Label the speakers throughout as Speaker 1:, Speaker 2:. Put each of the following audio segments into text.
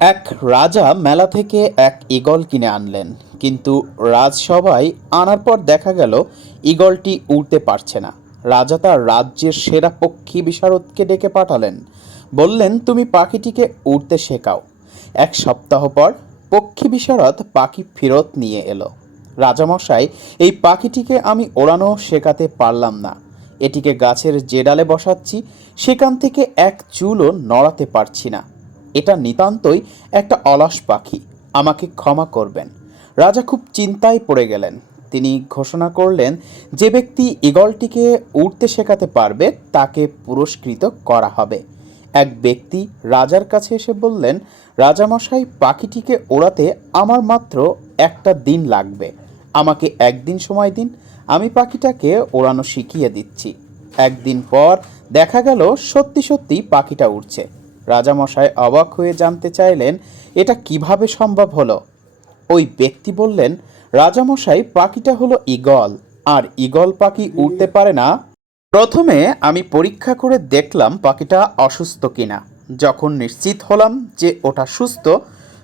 Speaker 1: এক রাজা মেলা থেকে এক ঈগল কিনে আনলেন, কিন্তু রাজসভায় আনার পর দেখা গেল ঈগলটি উড়তে পারছে না। রাজা তার রাজ্যের সেরা পক্ষী বিশারদকে ডেকে পাঠালেন, বললেন, তুমি পাখিটিকে উড়তে শেখাও। এক সপ্তাহ পর পক্ষী বিশারদ পাখি ফেরত নিয়ে এলো। রাজামশাই, এই পাখিটিকে আমি ওড়ানো শেখাতে পারলাম না। এটিকে গাছের যে ডালে বসাচ্ছি, সেখান থেকে এক চুলও নড়াতে পারছি না। এটা নিতান্তই একটা অলস পাখি। আমাকে ক্ষমা করবেন। রাজা খুব চিন্তায় পড়ে গেলেন। তিনি ঘোষণা করলেন, যে ব্যক্তি ঈগলটিকে উড়তে শেখাতে পারবে, তাকে পুরস্কৃত করা হবে। এক ব্যক্তি রাজার কাছে এসে বললেন, রাজামশাই, পাখিটিকে ওড়াতে আমার মাত্র একটা দিন লাগবে। আমাকে একদিন সময় দিন, আমি পাখিটাকে ওড়ানো শিখিয়ে দিচ্ছি। একদিন পর দেখা গেল, সত্যি সত্যি পাখিটা উড়ছে। রাজামশাই অবাক হয়ে জানতে চাইলেন, এটা কীভাবে সম্ভব হলো? ওই ব্যক্তি বললেন, রাজামশাই, পাখিটা হলো ঈগল, আর ঈগল পাখি উড়তে পারে না। প্রথমে আমি পরীক্ষা করে দেখলাম পাখিটা অসুস্থ কিনা। যখন নিশ্চিত হলাম যে ওটা সুস্থ,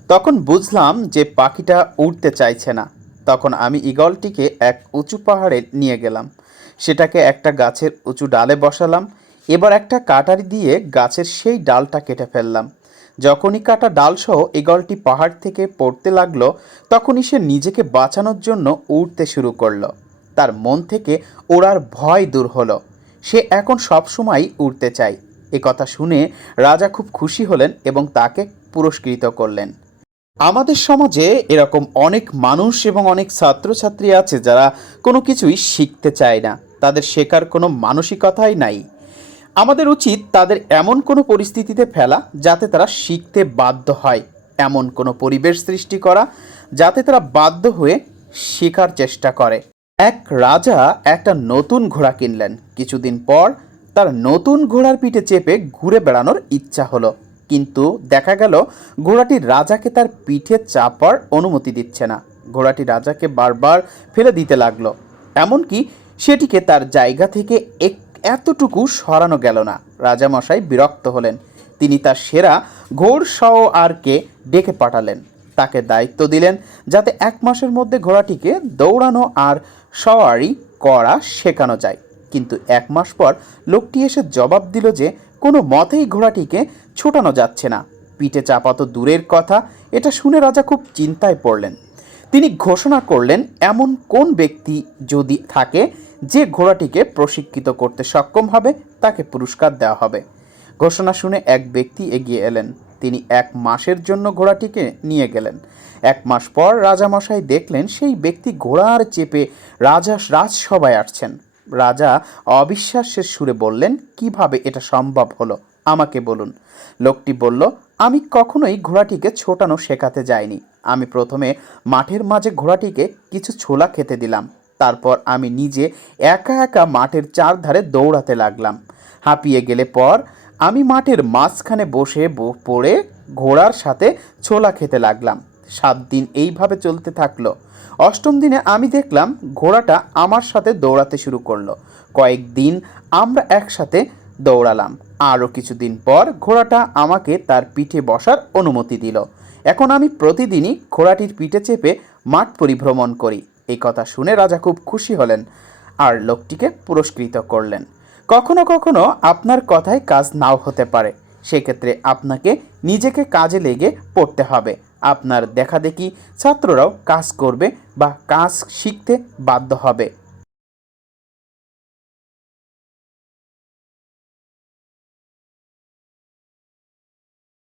Speaker 1: তখন বুঝলাম যে পাখিটা উড়তে চাইছে না। তখন আমি ঈগলটিকে এক উঁচু পাহাড়ে নিয়ে গেলাম। সেটাকে একটা গাছের উঁচু ডালে বসালাম। এবার একটা কাটারি দিয়ে গাছের সেই ডালটা কেটে ফেললাম। যখনই কাটা ডালসহ ঈগলটি পাহাড় থেকে পড়তে লাগল, তখনই সে নিজেকে বাঁচানোর জন্য উড়তে শুরু করল। তার মন থেকে ওড়ার ভয় দূর হলো। সে এখন সবসময় উড়তে চায়। এ কথা শুনে রাজা খুব খুশি হলেন এবং তাকে পুরস্কৃত করলেন। আমাদের সমাজে এরকম অনেক মানুষ এবং অনেক ছাত্রছাত্রী আছে যারা কোনো কিছুই শিখতে চায় না। তাদের শেখার কোনো মানসিকতাই নাই। আমাদের উচিত তাদের এমন কোনো পরিস্থিতিতে ফেলা যাতে তারা শিখতে বাধ্য হয়। এমন কোনো পরিবেশ সৃষ্টি করা যাতে তারা বাধ্য হয়ে শেখার চেষ্টা করে। এক রাজা একটা নতুন ঘোড়া কিনলেন। কিছুদিন পর তার নতুন ঘোড়ার পিঠে চেপে ঘুরে বেড়ানোর ইচ্ছা হলো। কিন্তু দেখা গেল, ঘোড়াটি রাজাকে তার পিঠে চাপার অনুমতি দিচ্ছে না। ঘোড়াটি রাজাকে বারবার ফেলে দিতে লাগল। এমনকি সেটিকে তার জায়গা থেকে এক এতটুকু সরানো গেল না। রাজামশাই বিরক্ত হলেন। তিনি তার সেরা ঘোড় আরকে ডেকে পাঠালেন। তাকে দায়িত্ব দিলেন যাতে এক মাসের মধ্যে ঘোড়াটিকে দৌড়ানো আর সওয়ারি করা শেখানো যায়। কিন্তু এক মাস পর লোকটি এসে জবাব দিল যে কোনো মতেই ঘোড়াটিকে ছোটানো যাচ্ছে না। পিঠে চাপা তো দূরের কথা, এটা শুনে রাজা খুব চিন্তায় পড়লেন। তিনি ঘোষণা করলেন, এমন কোন ব্যক্তি যদি থাকে যে ঘোড়াটিকে প্রশিক্ষিত করতে সক্ষম হবে, তাকে পুরস্কার দেওয়া হবে। ঘোষণা শুনে এক ব্যক্তি এগিয়ে এলেন। তিনি এক মাসের জন্য ঘোড়াটিকে নিয়ে গেলেন। এক মাস পর রাজামশাই দেখলেন, সেই ব্যক্তি ঘোড়ার চেপে রাজা রাজসভায় আসছেন। রাজা অবিশ্বাসের সুরে বললেন, কীভাবে এটা সম্ভব হলো? আমাকে বলুন। লোকটি বলল, আমি কখনোই ঘোড়াটিকে ছোটানো শেখাতে যাইনি। আমি প্রথমে মাঠের মাঝে ঘোড়াটিকে কিছু ছোলা খেতে দিলাম। তারপর আমি নিজে একা একা মাঠের চারধারে দৌড়াতে লাগলাম। হাঁপিয়ে গেলে পর আমি মাঠের মাঝখানে বসে পড়ে ঘোড়ার সাথে ছোলা খেতে লাগলাম। সাত দিন এইভাবে চলতে থাকল। অষ্টম দিনে আমি দেখলাম ঘোড়াটা আমার সাথে দৌড়াতে শুরু করল। কয়েকদিন আমরা একসাথে দৌড়ালাম। আরও কিছুদিন পর ঘোড়াটা আমাকে তার পিঠে বসার অনুমতি দিল। এখন আমি প্রতিদিনই ঘোড়াটির পিঠে চেপে মাঠ পরিভ্রমণ করি। এই কথা শুনে রাজা খুব খুশি হলেন আর লোকটিকে পুরস্কৃত করলেন। কখনো কখনো আপনার কথায় কাজ নাও হতে পারে। সেক্ষেত্রে আপনাকে নিজেকে কাজে লেগে পড়তে হবে। আপনার দেখাদেখি ছাত্ররাও কাজ করবে বা কাজ শিখতে বাধ্য হবে।